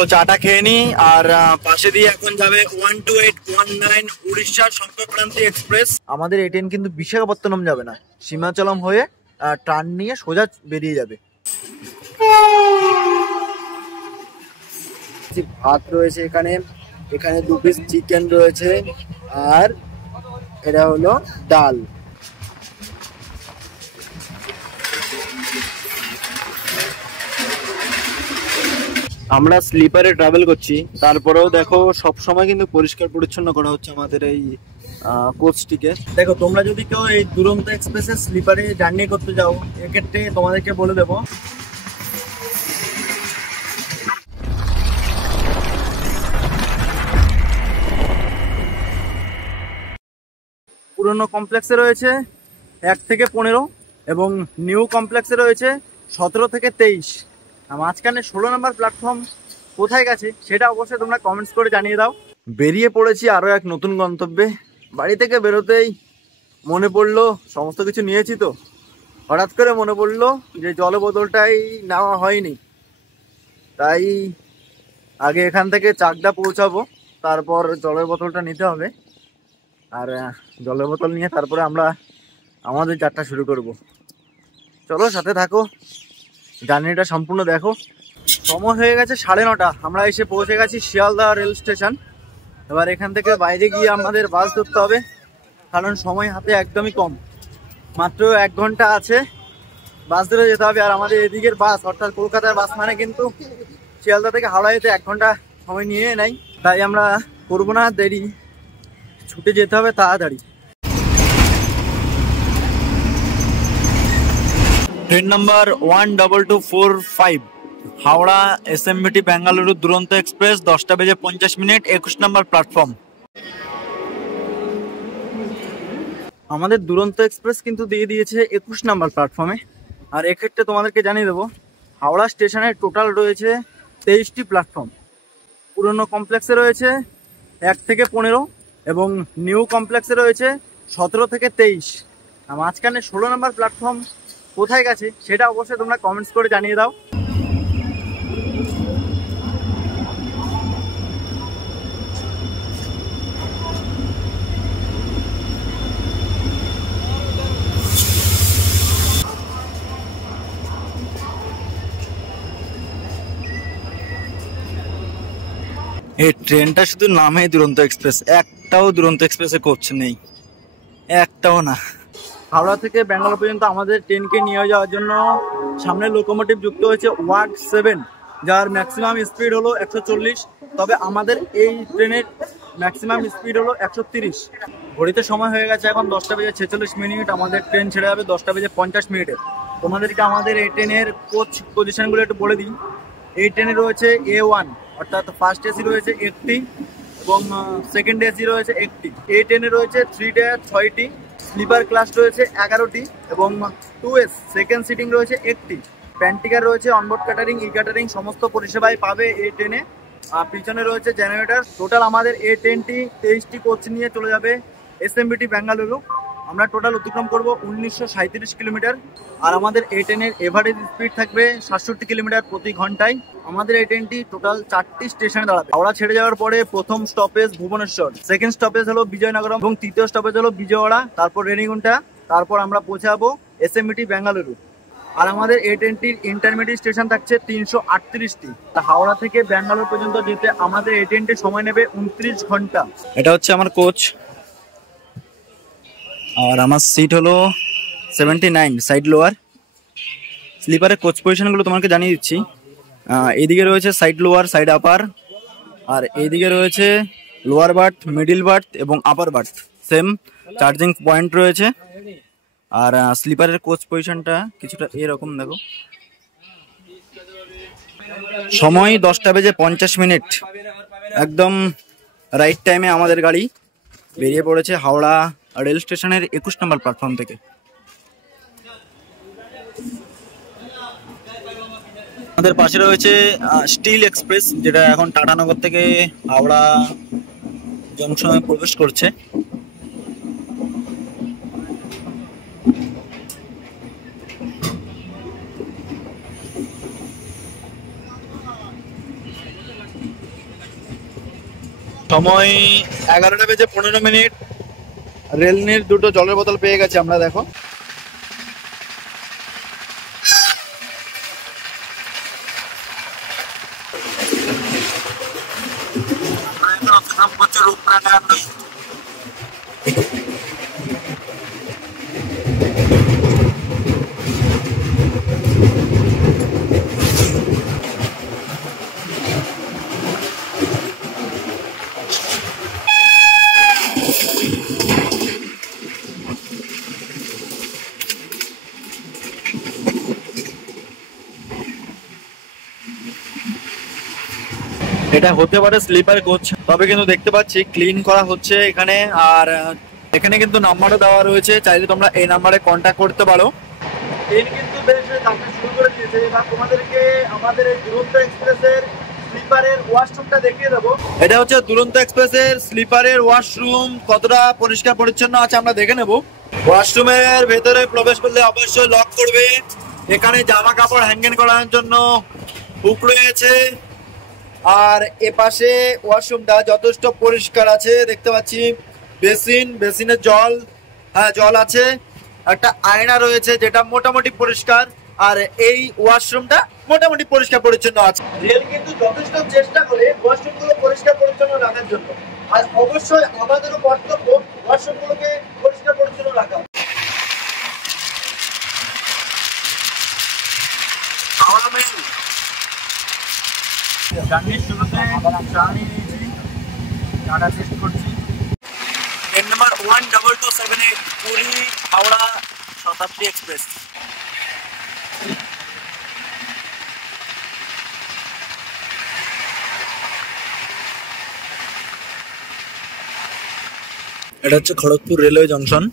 চলো চাটা খেয়ে নি। আর পাশে দিয়ে এখন যাবে 12819 উড়িষ্যার সম্পর্কক্রান্তি এক্সপ্রেস। আমাদের এই ট্রেন কিন্তু বিশাখাপত্তনম যাবে না, সীমাচলম হয়ে টার্ন নিয়ে সোজা বেরিয়ে যাবে। ভাত রয়েছে এখানে, এখানে 2 পিস চিকেন রয়েছে, আর এটা হলো ডাল। আমরা স্লিপারে ট্রাভেল করছি, তারপরেও দেখো সব সময় কিন্তু পরিষ্কার পরিচ্ছন্ন করা হচ্ছে আমাদের এই কোচটিকে। দেখো তোমরা যদি কেউ এই দুরন্ত এক্সপ্রেসের স্লিপারে জার্নি করতে যাও, এক্ষেত্রে তোমাদেরকে বলে দেবো পুরনো কমপ্লেক্সে রয়েছে 1 থেকে 15 এবং নিউ কমপ্লেক্সে রয়েছে 17 থেকে 23। মাঝখানে 16 নম্বর প্ল্যাটফর্ম কোথায় গেছে সেটা অবশ্যই তোমরা কমেন্টস করে জানিয়ে দাও। বেরিয়ে পড়েছি আরও এক নতুন গন্তব্যে। বাড়ি থেকে বেরোতেই মনে পড়লো সমস্ত কিছু নিয়েছি তো, হঠাৎ করে মনে পড়লো যে জলের বোতলটাই নেওয়া হয়নি। তাই আগে এখান থেকে চাকদা পৌঁছাবো, তারপর জলের বোতলটা নিতে হবে। আর জলের বোতল নিয়ে তারপরে আমরা আমাদের যাত্রা শুরু করব। চলো সাথে থাকো, জার্নিটা সম্পূর্ণ দেখো। সময় হয়ে গেছে 9:30, আমরা এসে পৌঁছে গেছি শিয়ালদা রেল স্টেশন। এবার এখান থেকে বাইরে গিয়ে আমাদের বাস ধরতে হবে, কারণ সময় হাতে একদমই কম, মাত্র 1 ঘন্টা আছে, বাস ধরে যেতে হবে। আর আমাদের এদিকের বাস অর্থাৎ কলকাতার বাস মানে কিন্তু শিয়ালদা থেকে হাওড়া যেতে 1 ঘন্টা সময় নিয়ে নেয়। তাই আমরা করবো না দেরি, ছুটে যেতে হবে তাড়াতাড়ি। Train number 12245 Howrah SMBT Bengaluru দুরন্ত এক্সপ্রেস, 10:50 21 নম্বর প্ল্যাটফর্ম। আমাদের দুরন্ত এক্সপ্রেস কিন্তু দিয়ে দিয়েছে 21 নম্বর প্ল্যাটফর্মে। আর এক্ষেত্রে তোমাদেরকে জানিয়ে দেবো হাওড়া স্টেশনের টোটাল রয়েছে 23টি প্ল্যাটফর্ম। পুরনো কমপ্লেক্সে রয়েছে 1 থেকে 15 এবং নিউ কমপ্লেক্সে রয়েছে 17 থেকে 23। মাঝখানে 16 নম্বর প্ল্যাটফর্ম কোথায় গেছে সেটা অবশ্যই তোমরা কমেন্টস করে জানিয়ে দাও। এই ট্রেনটা শুধু নামে দুরন্ত এক্সপ্রেস, একটাও দুরন্ত এক্সপ্রেসে কোচ নেই, একটাও না। হাওড়া থেকে ব্যাঙ্গালোর পর্যন্ত আমাদের ট্রেনকে নিয়ে যাওয়ার জন্য সামনে লোকোমোটিভ যুক্ত হয়েছে ওয়ার্ড 7, যার ম্যাক্সিমাম স্পিড হলো 140। তবে আমাদের এই ট্রেনের ম্যাক্সিমাম স্পিড হলো 130। ঘড়িতে সময় হয়ে গেছে এখন 10:46। আমাদের ট্রেন ছেড়ে যাবে 10:50। তোমাদেরকে আমাদের এই ট্রেনের কোচ পজিশনগুলো একটু বলে দিই। এই ট্রেনে রয়েছে A1 অর্থাৎ ফার্স্ট এসি রয়েছে 1টি এবং সেকেন্ড এসি রয়েছে 1টি। এই ট্রেনে রয়েছে 3 টায়ার 6টি, স্লিপার ক্লাস রয়েছে 11টি এবং 2S সেকেন্ড সিটিং রয়েছে 1টি। প্যান্টিকার রয়েছে, অনবোর্ড ক্যাটারিং, ই ক্যাটারিং সমস্ত পরিষেবাই পাবে এই ট্রেনে। আর পিছনে রয়েছে জেনারেটর। টোটাল আমাদের এই ট্রেনটি 23টি কোচ নিয়ে চলে যাবে এসএমবিটি বেঙ্গালুরু। আমরা টোটাল অতিক্রম করব 1937 কিলোমিটার। আর আমাদের এই ট্রেনের এভারেজ স্পিড থাকবে 67 কিলোমিটার প্রতি ঘন্টায়। আমাদের এই ট্রেনটি টোটাল 4টি স্টেশনে দাঁড়াবে। হাওড়া ছেড়ে যাওয়ার পরে প্রথম স্টপেজ ভুবনেশ্বর, সেকেন্ড স্টপেজ হলো বিজয়নগরম এবং তৃতীয় স্টপেজ হলো বিজয়ওয়াড়া, তারপর রেনিগুন্টা, তারপর আমরা পৌঁছাবো এসএমবিটি বেঙ্গালুরু। আর আমাদের এই ট্রেনটির ইন্টারমিডিয়েট স্টেশন থাকছে 338টি। হাওড়া থেকে ব্যাঙ্গালোর পর্যন্ত যেতে আমাদের এই ট্রেনটি সময় নেবে 29 ঘন্টা। এটা হচ্ছে আমার কোচ, আর আমার সিট হলো 79 সাইড লোয়ার। স্লিপারের কোচ পজিশনগুলো তোমাকে জানিয়ে দিচ্ছি। এইদিকে রয়েছে সাইড লোয়ার, সাইড আপার, আর এইদিকে রয়েছে লোয়ার বার্থ, মিডিল বার্থ এবং upper berth. Same charging point রয়েছে। আর স্লিপারের কোচ পজিশনটা কিছুটা এরকম দেখো। সময় 10:50, একদম রাইট টাইমে আমাদের গাড়ি বেরিয়ে পড়েছে হাওড়া রেল স্টেশনের 21 নম্বর প্ল্যাটফর্ম থেকে। আমাদের পাশে রয়েছে স্টিল এক্সপ্রেস, যেটা এখন টাটানগর থেকে হাওড়া জংশনে প্রবেশ করছে। সময় 11:15। রেলনির দুটো জলের বোতল পেয়ে গেছে আমরা, দেখো। এটা হতে পারে স্লিপার কোচ, তবে কিন্তু দেখতে পাচ্ছি ক্লিন করা হচ্ছে এখানে। আর এখানে কিন্তু নাম্বারও দেওয়া রয়েছে, চাইলে তোমরা এই নাম্বারে কন্ট্যাক্ট করতে পারো। ট্রেন কিন্তু বেশ যাত্রা শুরু করে দিয়েছে। এবার তোমাদেরকে আমাদের এই দুরন্ত এক্সপ্রেসের স্লিপারের ওয়াশরুমটা দেখিয়ে দেবো। এটা হচ্ছে দুরন্ত এক্সপ্রেসের স্লিপারের ওয়াশরুম, কতটা পরিষ্কার পরিচ্ছন্ন আছে আমরা দেখে নেব। ওয়াশরুমের ভেতরে প্রবেশ করলে অবশ্যই লক করবে। এখানে জামা কাপড় হ্যাঙ্গিং করার জন্য হুক রয়েছে। আর এপাশে ওয়াশরুমটা যথেষ্ট পরিষ্কার আছে, দেখতে পাচ্ছি। বেসিনের জল আছে। একটা আয়না রয়েছে যেটা মোটামুটি পরিষ্কার। আর এই ওয়াশরুমটা মোটামুটি পরিষ্কার পরিচ্ছন্ন আছে। রেল কিন্তু যথেষ্ট চেষ্টা করে ওয়াশরুমগুলো পরিষ্কার পরিচ্ছন্ন রাখার জন্য। আর অবশ্যই আমাদেরও কর্তব্য ওয়াশরুমগুলোকে পরিষ্কার পরিচ্ছন্ন রাখা। জার্নির শুরুতে চা নিয়েছি, চাটা টেস্ট করছি। ট্রেন নাম্বার 12278 পুরী হাওড়া শতাব্দী এক্সপ্রেস। এটা হচ্ছে খড়গপুর রেলওয়ে জংশন।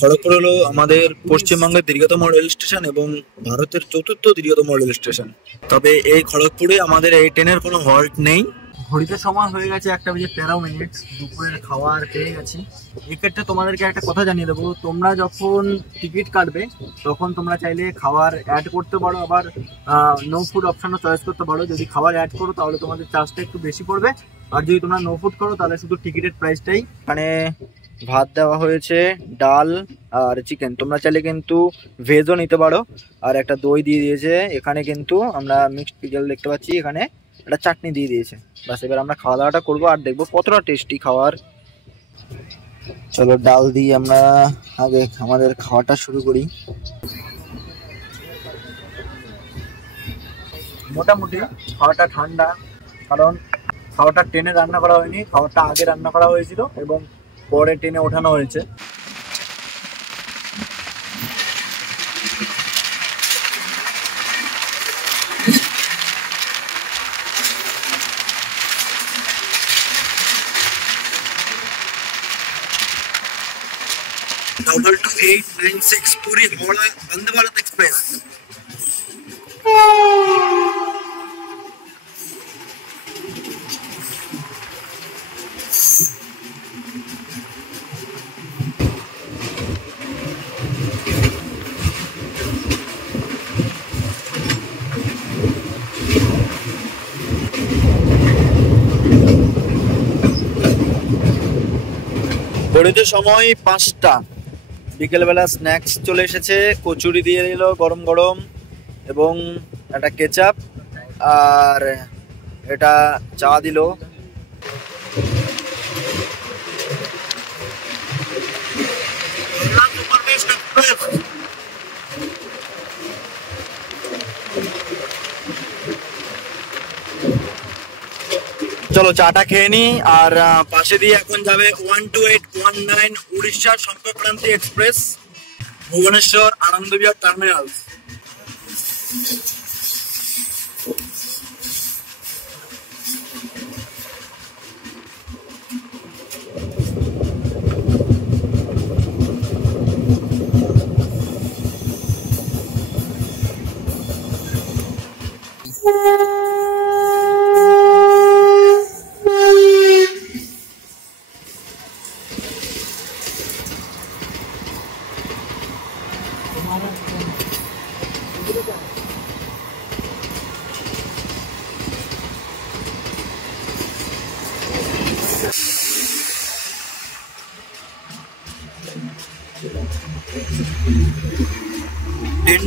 খড়গপুর হলো আমাদের পশ্চিমবঙ্গের দীর্ঘতম রেল স্টেশন এবং ভারতের চতুর্থ দীর্ঘতম রেল স্টেশন। তবে এই খড়গপুরে আমাদের এই ট্রেনের কোনো হল্ট নেই। ঘড়িতে সময় হয়ে গেছে 1:13। দুপুরের খাওয়ার পেয়ে গেছি। এক্ষেত্রে তোমাদেরকে একটা কথা জানিয়ে দেবো, তোমরা যখন টিকিট কাটবে তখন তোমরা চাইলে খাবার অ্যাড করতে পারো, আবার নো ফুড অপশনও চয়েস করতে পারো। যদি খাবার অ্যাড করো তাহলে তোমাদের চার্জটা একটু বেশি পড়বে, আর যদি তোমরা নো ফুড করো তাহলে শুধু টিকিটের প্রাইসটাই। এখানে ভাত দেওয়া হয়েছে, ডাল আর চিকেন। তোমরা চাইলে কিন্তু ভেজও নিতে পারো। আর একটা দই দিয়ে দিয়েছে। এখানে কিন্তু আমরা মিক্সড পিকল দেখতে পাচ্ছি, এখানে একটা চাটনি দিয়ে দিয়েছে। বাস, এবার আমরা খাওয়া দাওয়াটা করবো আর দেখবো কতটা টেস্টি খাবার। চলো ডাল দিয়ে আমরা আগে আমাদের খাওয়াটা শুরু করি। মোটামুটি খাওয়াটা ঠান্ডা, কারণ খাওয়াটা ট্রেনে রান্না করা হয়নি, খাওয়াটা আগে রান্না করা হয়েছিল এবং পরে ট্রেনে ওঠানো হয়েছে। डबल 2896 पूरी हावड़ा वंदे भारत एक्सप्रेस। ঘড়িতে সময় 5টা। বিকেলবেলা স্ন্যাক্স চলে এসেছে, কচুরি দিয়ে দিল গরম গরম এবং একটা কেচাপ, আর এটা চা দিল। চলো চাটা খেয়ে নি। আর পাশে দিয়ে এখন যাবে 12819 Orissa Sampark Kranti express, Bhubaneswar Anand Vihar terminal.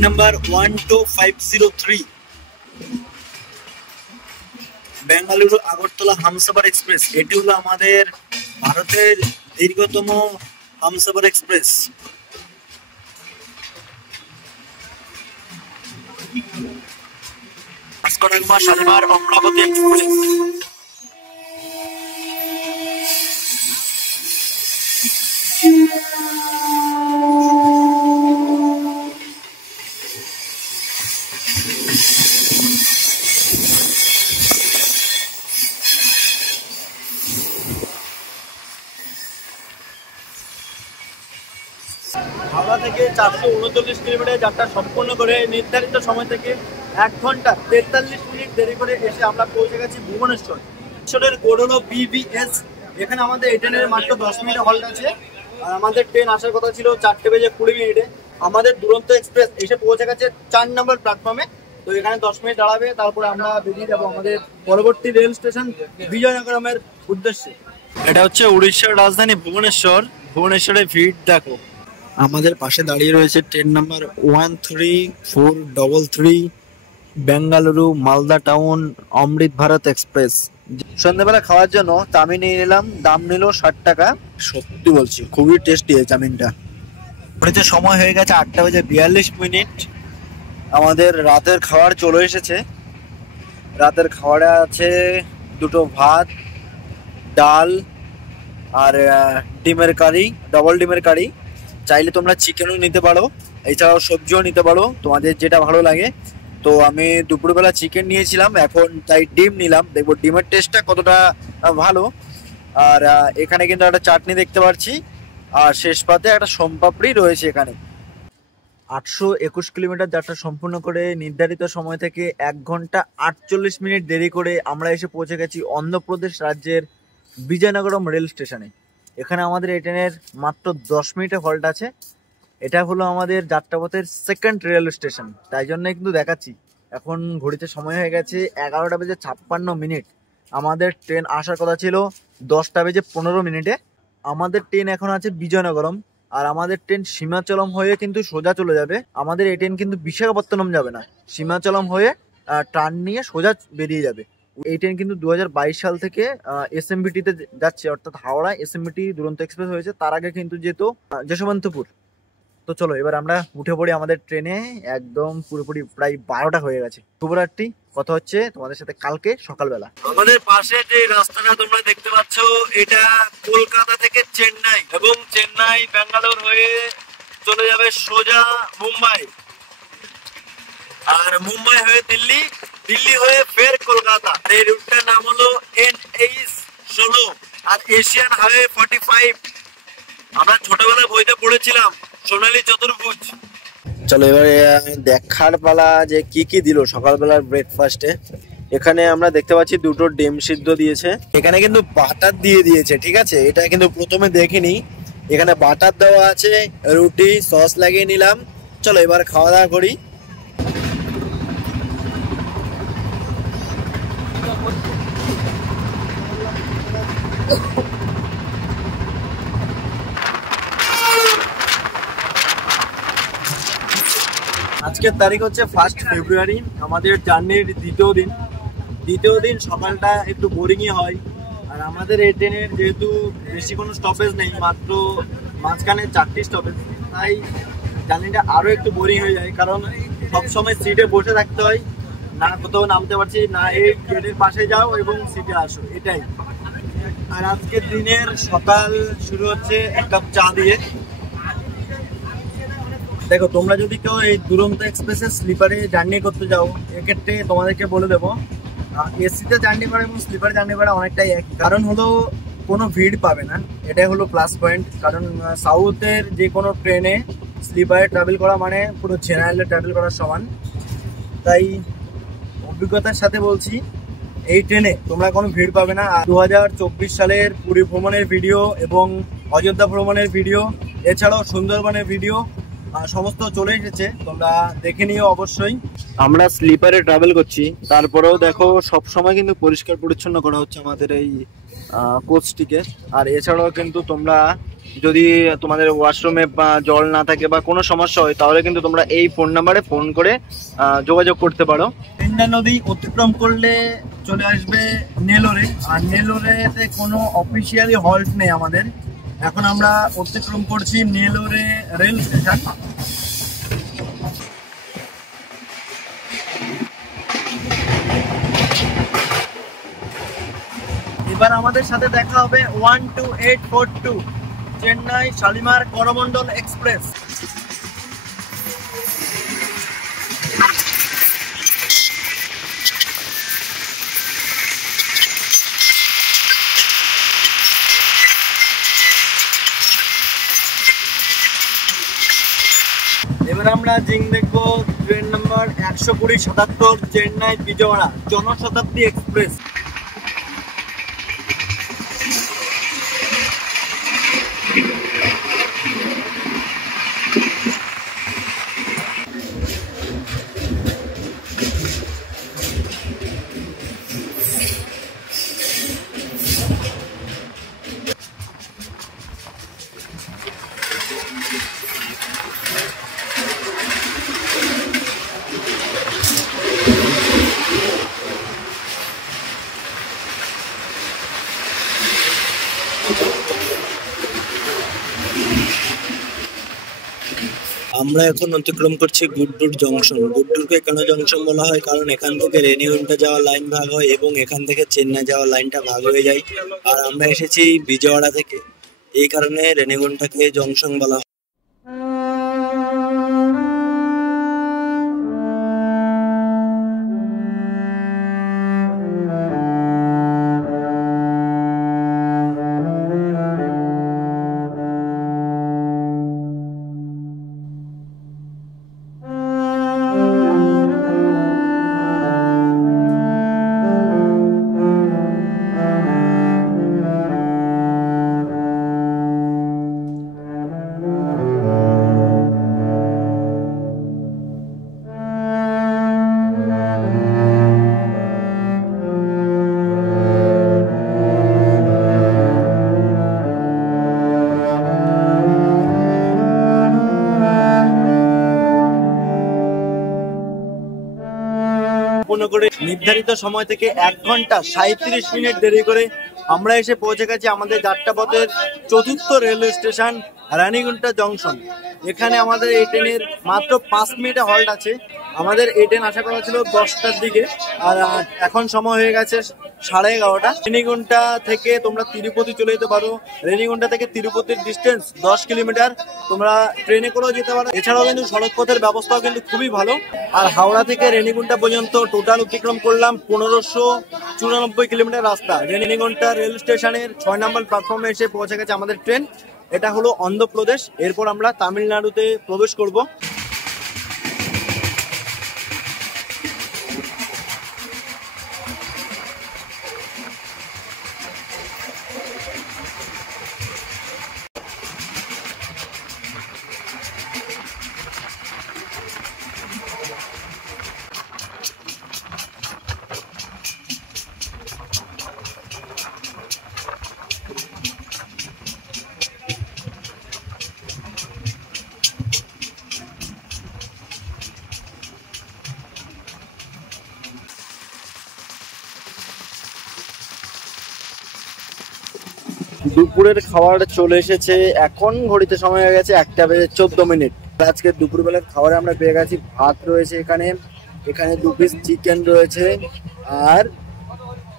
Number 12503 Bengaluru Agartala Humsafar express. এটি হলো আমাদের ভারতের দীর্ঘতম হামসফর এক্সপ্রেস। ভাস্কো ডা গামা শালিমার অমরাবতী এক্সপ্রেস। হাওড়া থেকে 439 কিলোমিটার যাত্রা সম্পন্ন করে নির্ধারিত সময় থেকে 1 ঘন্টা 43 মিনিট দেরি করে এসে আমরা পৌঁছে গেছি ভুবনেশ্বর। ভুবনেশ্বরের কোড হলো BBS। এখানে আমাদের এই ট্রেনের মাত্র 10 মিনিট হল্ট আছে। আর আমাদের ট্রেন আসার কথা ছিল 4:20 আমাদের দুরন্ত এক্সপ্রেস এসে পৌঁছে গেছে 4 নম্বর প্ল্যাটফর্মে। তো এখানে 10 মিনিট দাঁড়াবে, তারপরে আমরা বেরিয়ে যাবো আমাদের পরবর্তী রেল স্টেশন বিজয়নগরমের উদ্দেশ্যে। এটা হচ্ছে উড়িষ্যার রাজধানী ভুবনেশ্বর। ভুবনেশ্বরের ভিড় দেখো। আমাদের পাশে দাঁড়িয়ে রয়েছে train number 13433 Bengaluru Malda town Amrit Bharat express. সন্ধ্যাবেলা খাওয়ার জন্য চাউমিন নিয়ে নিলাম, দাম নিল 60 টাকা। সত্যি বলছি খুবই টেস্টি এই চাউমিনটা। ঘড়িতে সময় হয়ে গেছে 8:42। আমাদের রাতের খাবার চলে এসেছে। রাতের খাবারে আছে 2টো ভাত, ডাল আর ডিমের কারি, ডবল ডিমের কারি। চাইলে তোমরা চিকেনও নিতে পারো, এছাড়াও সবজিও নিতে পারো, তোমাদের যেটা ভালো লাগে। তো আমি দুপুরবেলা চিকেন নিয়েছিলাম, এখন তাই ডিম নিলাম, দেখবো ডিমের টেস্টটা কতটা ভালো। আর এখানে কিন্তু একটা চাটনি দেখতে পাচ্ছি, আর শেষ পাতে একটা সোমপাপড়ি রয়েছে এখানে। 821 কিলোমিটার যাত্রা সম্পূর্ণ করে নির্ধারিত সময় থেকে 1 ঘন্টা 48 মিনিট দেরি করে আমরা এসে পৌঁছে গেছি অন্ধ্রপ্রদেশ রাজ্যের বিজয়নগরম রেল স্টেশনে। এখানে আমাদের এই ট্রেনের মাত্র 10 মিনিটের হল্ট আছে। এটা হলো আমাদের যাত্রাপথের সেকেন্ড রেল স্টেশন, তাই জন্য কিন্তু দেখাচ্ছি। এখন ঘড়িতে সময় হয়ে গেছে 11:56। আমাদের ট্রেন আসার কথা ছিল 10:15। আমাদের ট্রেন এখন আছে বিজয়নগরম, আর আমাদের ট্রেন সীমাচলম হয়ে কিন্তু সোজা চলে যাবে। আমাদের এই ট্রেন কিন্তু বিশাখাপত্তনম যাবে না, সীমাচলম হয়ে টার্ন নিয়ে সোজা বেরিয়ে যাবে। এই ট্রেন কিন্তু 2022 সাল থেকে SMBT-তে যাচ্ছে, অর্থাৎ হাওড়া SMBT দুরন্ত এক্সপ্রেস হয়েছে। তার আগে কিন্তু যেত যশবন্তপুর। তো চলো এবার আমরা উঠে পড়ি আমাদের ট্রেনে। একদম পুরোপুরি প্রায় 12টা হয়ে গেছে। শুভরাত্রি, কথা হচ্ছে তোমাদের সাথে কালকে সকালবেলা। আমাদের পাশে যে রাস্তাটা তোমরা দেখতে পাচ্ছ, এটা কলকাতা থেকে চেন্নাই, এবং চেন্নাই ব্যাঙ্গালোর হয়ে চলে যাবে সোজা মুম্বাই, আর মুম্বাই হয়ে দিল্লি, দিল্লি হয়ে ফের কলকাতা। এই রুটটার নাম হলো NH16 আর এশিয়ান হাইওয়ে 45। আমরা ছোটবেলায় বইতে পড়েছিলাম সোনালী চতুর্ভুজ। চলো এবারে দেখার পালা যে কি কি দিল সকালবেলার ব্রেকফাস্টে। এখানে আমরা দেখতে পাচ্ছি 2টো ডিম সিদ্ধ দিয়েছে, এখানে কিন্তু বাটার দিয়ে দিয়েছে, ঠিক আছে। এটা কিন্তু প্রথমে দেখিনি, এখানে বাটার দেওয়া আছে, রুটি সস লাগিয়ে নিলাম। চলো এবার খাওয়া দাওয়া করি। আজকের তারিখ হচ্ছে 1 ফেব্রুয়ারি, আমাদের জার্নির দ্বিতীয় দিন। সকালটা একটু বোরিংই হয়, আর আমাদের এই ট্রেনের যেহেতু বেশি কোনো স্টপেজ নেই, মাত্র মাঝখানে 4টি স্টপেজ, তাই জার্নিটা আরও একটু বোরিং হয়ে যায়। কারণ সবসময় সিটে বসে থাকতে হয়, না কোথাও নামতে পারছি না, এই গেটের পাশে যাও এবং সিটে আসো, এটাই। আর আজকের দিনের সকাল শুরু হচ্ছে 1 কাপ চা দিয়ে। দেখো তোমরা যদি কেউ এই দুরন্ত এক্সপ্রেসের স্লিপারে জার্নি করতে যাও, এক্ষেত্রে তোমাদেরকে বলে দেবো এসিতে জার্নি করা এবং স্লিপারে জার্নি করা অনেকটাই এক। কারণ হলো কোনো ভিড় পাবে না, এটাই হলো প্লাস পয়েন্ট। কারণ সাউথের যে কোনো ট্রেনে স্লিপারে ট্রাভেল করা মানে পুরো জেনারেলে ট্রাভেল করার সমান। তাই অভিজ্ঞতার সাথে বলছি, এই ট্রেনে তোমরা কোনো ভিড় পাবে না। 2024 সালের পুরী ভ্রমণের ভিডিও এবং অযোধ্যা ভ্রমণের ভিডিও, এছাড়াও সুন্দরবনের ভিডিও সমস্ত চলে এসেছে, তোমরা দেখে নিও অবশ্যই। আমরা স্লিপারে ট্রাভেল করছি, তারপরেও দেখো সব সময় কিন্তু পরিষ্কার পরিচ্ছন্ন করা হচ্ছে আমাদের এই কোচটিকে। আর এছাড়াও কিন্তু তোমরা যদি তোমাদের ওয়াশরুমে বা জল না থাকে বা কোনো সমস্যা হয় তাহলে কিন্তু তোমরা এই ফোন নাম্বারে ফোন করে যোগাযোগ করতে পারো। পেন্ডা নদী অতিক্রম করলে চলে আসবে নেলোরে, আর নেলোরেতে কোনো অফিসিয়ালি হল্ট নেই আমাদের। এখন আমরা অতিক্রম করছি নেলোরে রেল স্টেশন। এবার আমাদের সাথে দেখা হবে 12842 চেন্নাই শালিমার করমণ্ডল এক্সপ্রেস। এবার আমরা জিং দেখবো train number 12077 Chennai Vijayawada Janshatabdi express. আমরা এখন অতিক্রম করছি গুড্ডুর জংশন। গুড্ডুরকে কেন জংশন বলা হয়, কারণ এখান থেকে রেনিগুন্টা যাওয়ার লাইন ভাগ হয় এবং এখান থেকে চেন্নাই যাওয়ার লাইনটা ভাগ হয়ে যায়। আর আমরা এসেছি বিজয়ওয়াড়া থেকে, এই কারণে রেনিগুন্টাকে জংশন বলা হয়। নির্ধারিত সময় থেকে 1 ঘন্টা 37 মিনিট দেরি করে আমরা এসে পৌঁছে গেছি আমাদের যাত্রাপথের চতুর্থ রেলওয়ে স্টেশন রানীগুন্টা জংশন। এখানে আমাদের এই ট্রেনের মাত্র 5 মিনিটে হল্ট আছে। আমাদের এই ট্রেন আশা করা ছিল 10টার দিকে, আর এখন সময় হয়ে গেছে 11:30। রেনিগুন্টা থেকে তোমরা তিরুপতি চলে যেতে পারো। রেনিগুন্টা থেকে তিরুপতির ডিস্টেন্স 10 কিলোমিটার। তোমরা ট্রেনে করেও যেতে পারো, এছাড়াও কিন্তু সড়ক পথের ব্যবস্থাও কিন্তু খুবই ভালো। আর হাওড়া থেকে রেনিগুন্টা পর্যন্ত টোটাল অতিক্রম করলাম 1594 কিলোমিটার রাস্তা। রেনিগুন্টা রেল স্টেশনের 6 নম্বর প্ল্যাটফর্মে এসে পৌঁছে গেছে আমাদের ট্রেন। এটা হলো অন্ধ্রপ্রদেশ, এরপর আমরা তামিলনাড়ুতে প্রবেশ করব। দুপুরের খাবার চলে এসেছে, এখন ঘড়িতে সময় হয়ে গেছে 1:14। আজকে দুপুরবেলার খাবারে আমরা পেয়ে গেছি ভাত রয়েছে এখানে, এখানে 2 পিস চিকেন রয়েছে, আর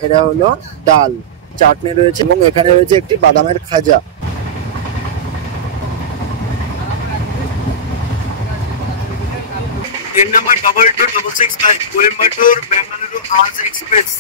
এটা হলো ডাল, চাটনি রয়েছে এবং এখানে রয়েছে একটি বাদামের খাজা। ট্রেন নাম্বার 22665 কোয়েম্বাটোর বেঙ্গালুরু আজ এক্সপ্রেস।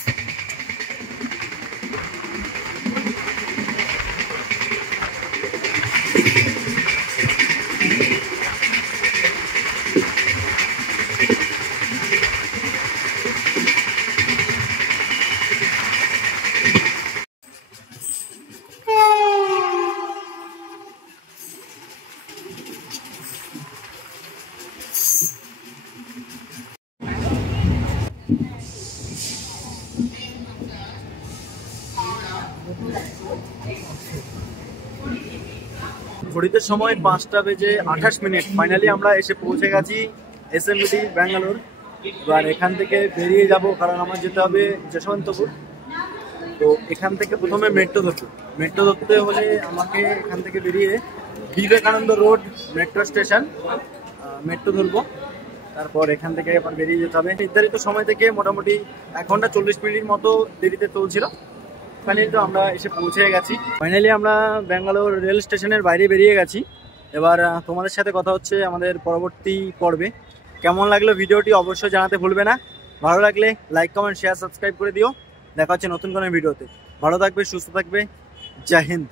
ঘড়িতে সময় 5:28। ফাইনালি আমরা এসে পৌঁছে গেছি এসএমবিটি ব্যাঙ্গালোর। এবার এখান থেকে বেরিয়ে যাব, কারণ আমার যেতে হবে যশবন্তপুর। তো এখান থেকে প্রথমে মেট্রো ধরবো। মেট্রো ধরতে হলে আমাকে এখান থেকে বেরিয়ে Vivekananda road metro station metro ধরবো। তারপর এখান থেকে আবার বেরিয়ে যেতে হবে। নির্ধারিত সময় থেকে মোটামুটি 1 ঘন্টা 40 মিনিট মতো দেরিতে চলছিল। ফাইনালি তো আমরা এসে পৌঁছে গেছি। ফাইনালি আমরা ব্যাঙ্গালোর রেল স্টেশনের বাইরে বেরিয়ে গেছি। এবার তোমাদের সাথে কথা হচ্ছে আমাদের পরবর্তী পর্বে। কেমন লাগলো ভিডিওটি অবশ্যই জানাতে ভুলবে না। ভালো লাগলে লাইক, কমেন্ট, শেয়ার, সাবস্ক্রাইব করে দিও। দেখা হচ্ছে নতুন কোনো ভিডিওতে। ভালো থাকবে, সুস্থ থাকবে। জয় হিন্দ।